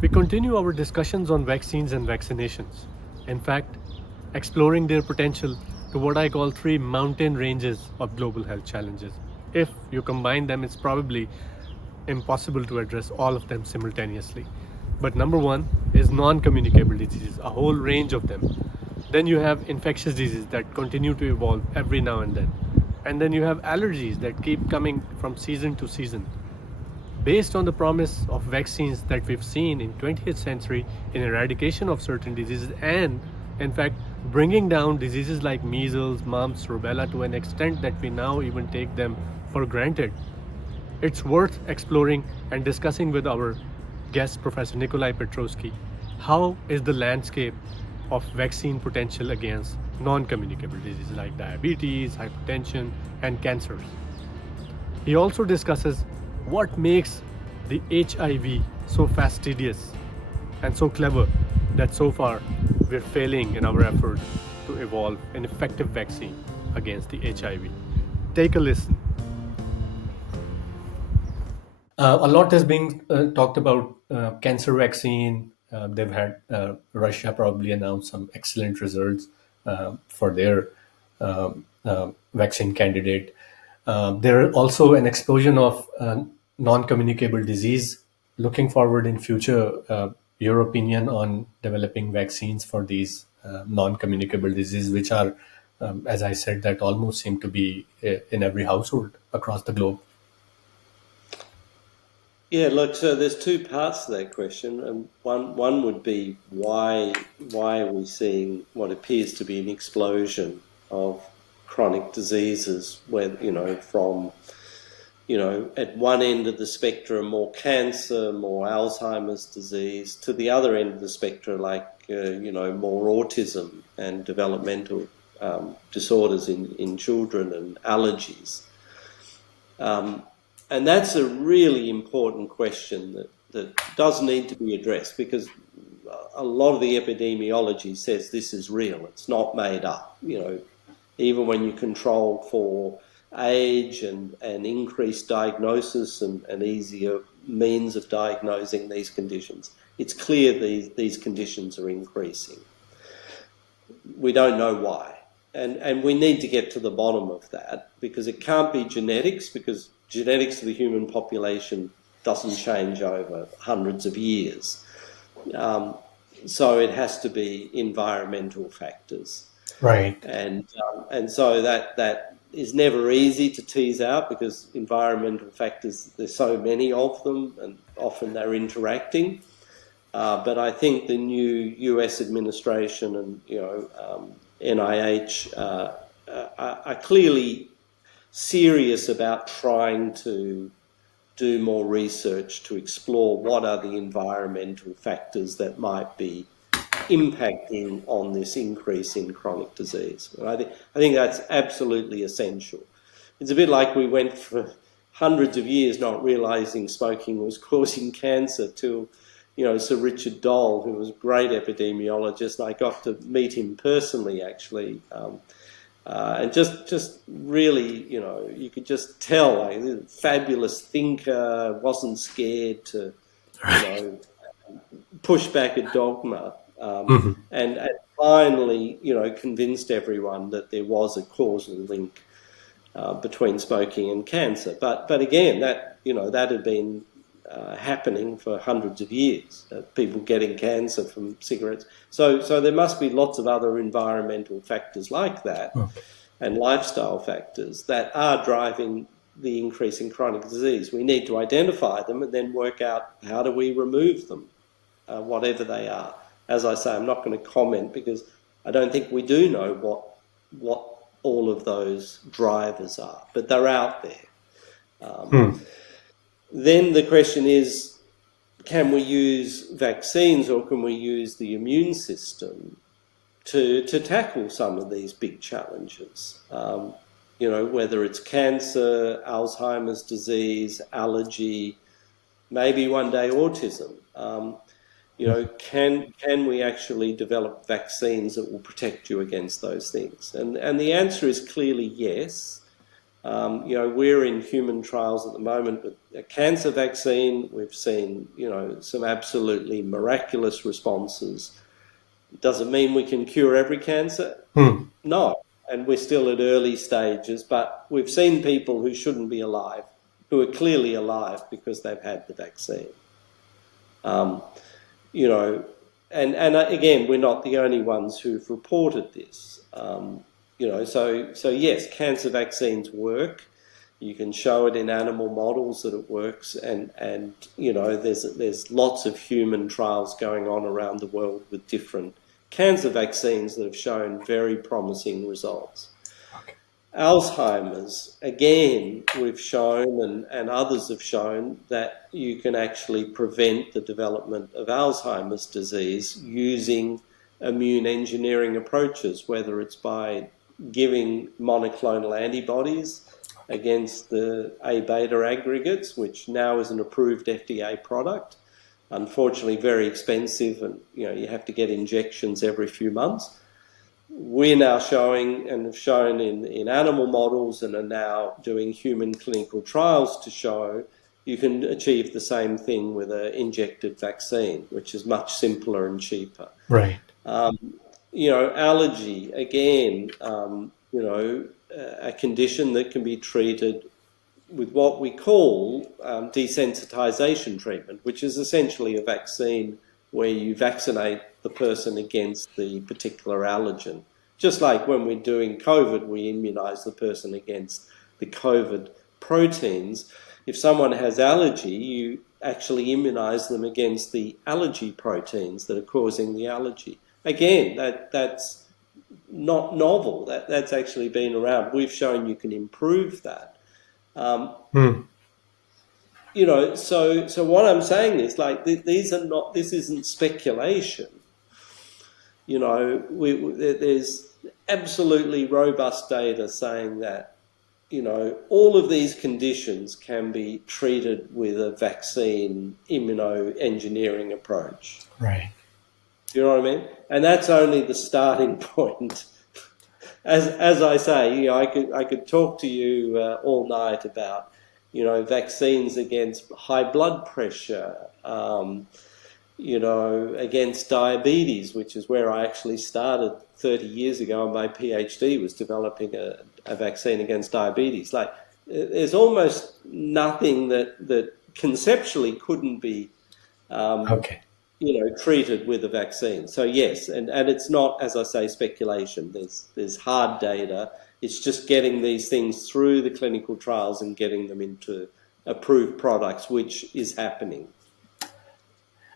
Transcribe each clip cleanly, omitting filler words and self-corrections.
We continue our discussions on vaccines and vaccinations. In fact, exploring their potential to what I call three mountain ranges of global health challenges. If you combine them, it's probably impossible to address all of them simultaneously. But number one is non communicable diseases, a whole range of them. Then you have infectious diseases that continue to evolve every now and then. And then you have allergies that keep coming from season to season. Based on the promise of vaccines that we've seen in 20th century in eradication of certain diseases and in fact bringing down diseases like measles, mumps, rubella to an extent that we now even take them for granted. It's worth exploring and discussing with our guest, Professor Nikolai Petrovsky, how is the landscape of vaccine potential against non-communicable diseases like diabetes, hypertension, and cancers. He also discusses what makes the HIV so fastidious and so clever that so far we're failing in our efforts to evolve an effective vaccine against the HIV. Take a listen. A lot is being talked about cancer vaccine. They've had Russia probably announced some excellent results for their vaccine candidate. There are also an explosion of non-communicable disease. Looking forward in future, your opinion on developing vaccines for these non-communicable diseases, which are, as I said, that almost seem to be in every household across the globe. Yeah, look, so there's two parts to that question, and one would be why are we seeing what appears to be an explosion of chronic diseases, where from at one end of the spectrum more cancer, more Alzheimer's disease, to the other end of the spectrum like more autism and developmental disorders in children and allergies. And that's a really important question that does need to be addressed, because a lot of the epidemiology says this is real. It's not made up. Even when you control for age and increased diagnosis and easier means of diagnosing these conditions, it's clear these conditions are increasing. We don't know why. And we need to get to the bottom of that, because it can't be genetics, because genetics of the human population doesn't change over hundreds of years. So it has to be environmental factors. Right. And so that is never easy to tease out, because environmental factors, there's so many of them and often they're interacting. But I think the new US administration and NIH are clearly serious about trying to do more research to explore what are the environmental factors that might be impacting on this increase in chronic disease. And I think that's absolutely essential. It's a bit like we went for hundreds of years not realizing smoking was causing cancer till Sir Richard Dole, who was a great epidemiologist, and I got to meet him personally actually. And just really, you could just tell, like, fabulous thinker, wasn't scared to, push back a dogma, Mhm. and finally, convinced everyone that there was a causal link between smoking and cancer. But again, that had been happening for hundreds of years, people getting cancer from cigarettes. So there must be lots of other environmental factors like that Okay. and lifestyle factors that are driving the increase in chronic disease. We need to identify them and then work out how do we remove them, whatever they are. As I say, I'm not going to comment because I don't think we do know what all of those drivers are, but they're out there. Hmm. Then the question is, can we use vaccines or can we use the immune system to tackle some of these big challenges? Whether it's cancer, Alzheimer's disease, allergy, maybe one day autism. Can we actually develop vaccines that will protect you against those things? And the answer is clearly yes. We're in human trials at the moment with a cancer vaccine. We've seen, some absolutely miraculous responses. Does it mean we can cure every cancer? No. And we're still at early stages, but we've seen people who shouldn't be alive, who are clearly alive because they've had the vaccine. Um, you know, and again, we're not the only ones who've reported this. So yes, cancer vaccines work. You can show it in animal models that it works, and there's lots of human trials going on around the world with different cancer vaccines that have shown very promising results. Okay. Alzheimer's, again, we've shown, and others have shown, that you can actually prevent the development of Alzheimer's disease using immune engineering approaches, whether it's by giving monoclonal antibodies against the A-beta aggregates, which now is an approved FDA product. Unfortunately, very expensive, and you have to get injections every few months. We're now showing, and have shown in animal models, and are now doing human clinical trials to show you can achieve the same thing with an injected vaccine, which is much simpler and cheaper. Right. Allergy, again, a condition that can be treated with what we call desensitization treatment, which is essentially a vaccine where you vaccinate the person against the particular allergen. Just like when we're doing COVID, we immunize the person against the COVID proteins. If someone has allergy, you actually immunize them against the allergy proteins that are causing the allergy. Again, that's not novel. That's actually been around. We've shown you can improve that. So what I'm saying is, like, these are not. This isn't speculation. There's absolutely robust data saying that all of these conditions can be treated with a vaccine immunoengineering approach. Right. Do you know what I mean? And that's only the starting point. As I say, I could talk to you all night about vaccines against high blood pressure, against diabetes, which is where I actually started 30 years ago, and my PhD was developing a vaccine against diabetes. Like, there's almost nothing that conceptually couldn't be treated with a vaccine. So yes, and it's not, as I say, speculation. There's hard data. It's just getting these things through the clinical trials and getting them into approved products, which is happening.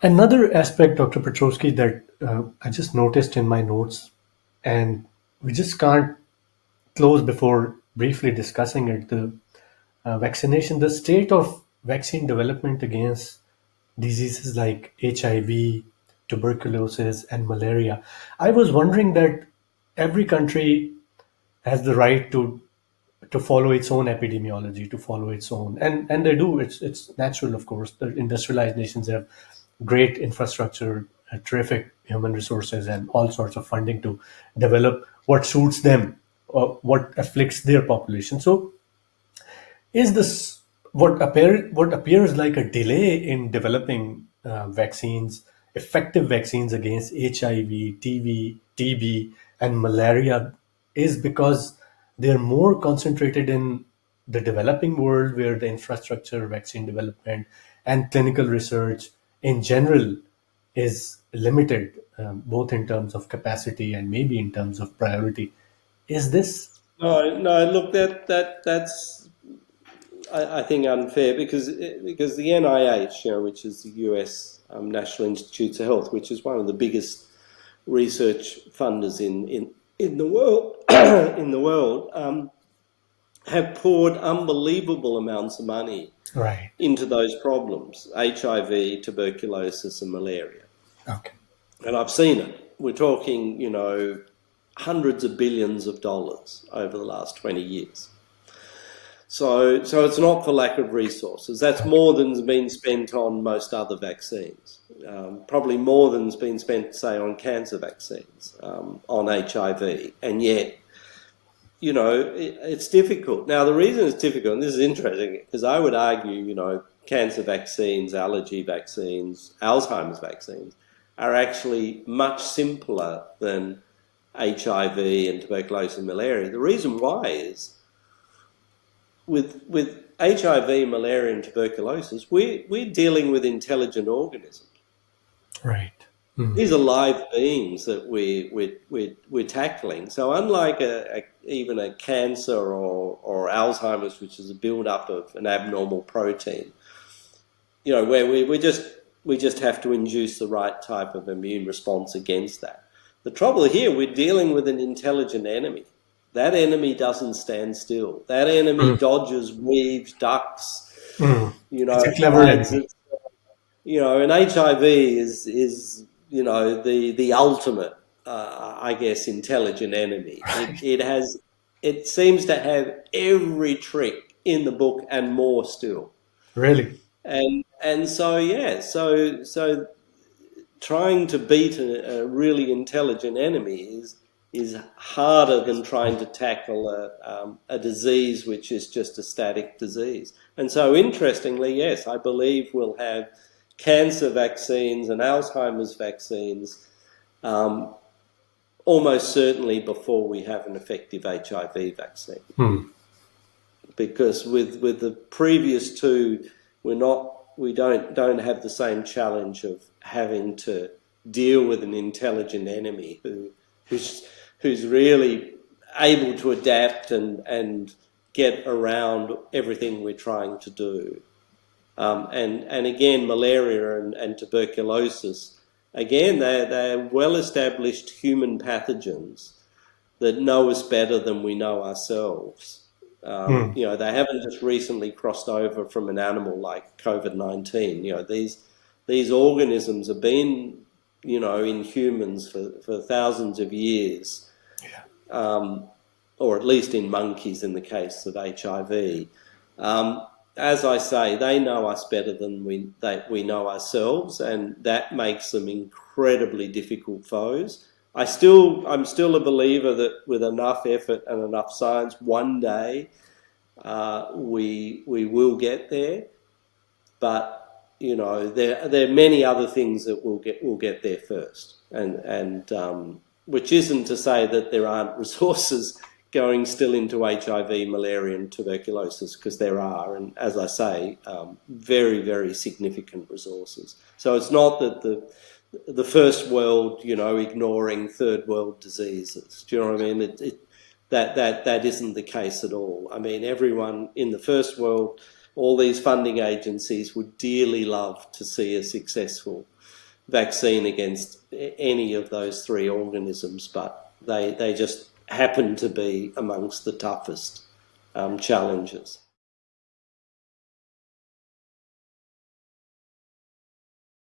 Another aspect, Dr. Petrosky, that I just noticed in my notes, and we just can't close before briefly discussing it, the vaccination, the state of vaccine development against diseases like HIV, tuberculosis, and malaria. I was wondering that every country has the right to follow its own epidemiology, to follow its own, and they do. It's natural, of course. The industrialized nations have great infrastructure, terrific human resources, and all sorts of funding to develop what suits them or what afflicts their population. So, is this what appears like a delay in developing vaccines, effective vaccines against HIV, TB, and malaria, is because they're more concentrated in the developing world, where the infrastructure, vaccine development, and clinical research in general is limited, both in terms of capacity and maybe in terms of priority. Is this No. Look, that's I think unfair, because the NIH, which is the US National Institutes of Health, which is one of the biggest research funders in the world, have poured unbelievable amounts of money right? into those problems: HIV, tuberculosis, and malaria. Okay. And I've seen it. We're talking, hundreds of billions of dollars over the last 20 years. So it's not for lack of resources. That's more than's been spent on most other vaccines. Probably more than's been spent, say, on cancer vaccines, on HIV. And yet, it's difficult. Now, the reason it's difficult, and this is interesting, because I would argue, cancer vaccines, allergy vaccines, Alzheimer's vaccines are actually much simpler than HIV and tuberculosis and malaria. The reason why is with HIV, malaria, and tuberculosis, we're dealing with intelligent organisms. Right. Mm. These are live beings that we're tackling. So unlike even a cancer or Alzheimer's, which is a build-up of an abnormal protein, where we just have to induce the right type of immune response against that. The trouble here, we're dealing with an intelligent enemy. That enemy doesn't stand still. That enemy dodges, weaves, ducks, It's a clever hides. enemy. And HIV is the ultimate, I guess, intelligent enemy. It seems to have every trick in the book and more still. Really? And so trying to beat a really intelligent enemy is harder than trying to tackle a disease which is just a static disease. And so interestingly, yes, I believe we'll have cancer vaccines and Alzheimer's vaccines almost certainly before we have an effective HIV vaccine. Because with the previous two, we don't have the same challenge of having to deal with an intelligent enemy who's really able to adapt and get around everything we're trying to do. And again, malaria and tuberculosis, again, they're well-established human pathogens that know us better than we know ourselves. They haven't just recently crossed over from an animal like COVID-19. These organisms have been, in humans for thousands of years, or at least in monkeys in the case of HIV. As I say, they know us better than we know ourselves, and that makes them incredibly difficult foes. I'm still a believer that with enough effort and enough science, one day we will get there. But there are many other things that will get there first, and which isn't to say that there aren't resources going still into HIV, malaria, and tuberculosis, because there are, and as I say, very, very significant resources. So it's not that the first world, ignoring third world diseases. Do you know what I mean? That isn't the case at all. I mean, everyone in the first world, all these funding agencies would dearly love to see a successful vaccine against any of those three organisms, but they just happen to be amongst the toughest challenges.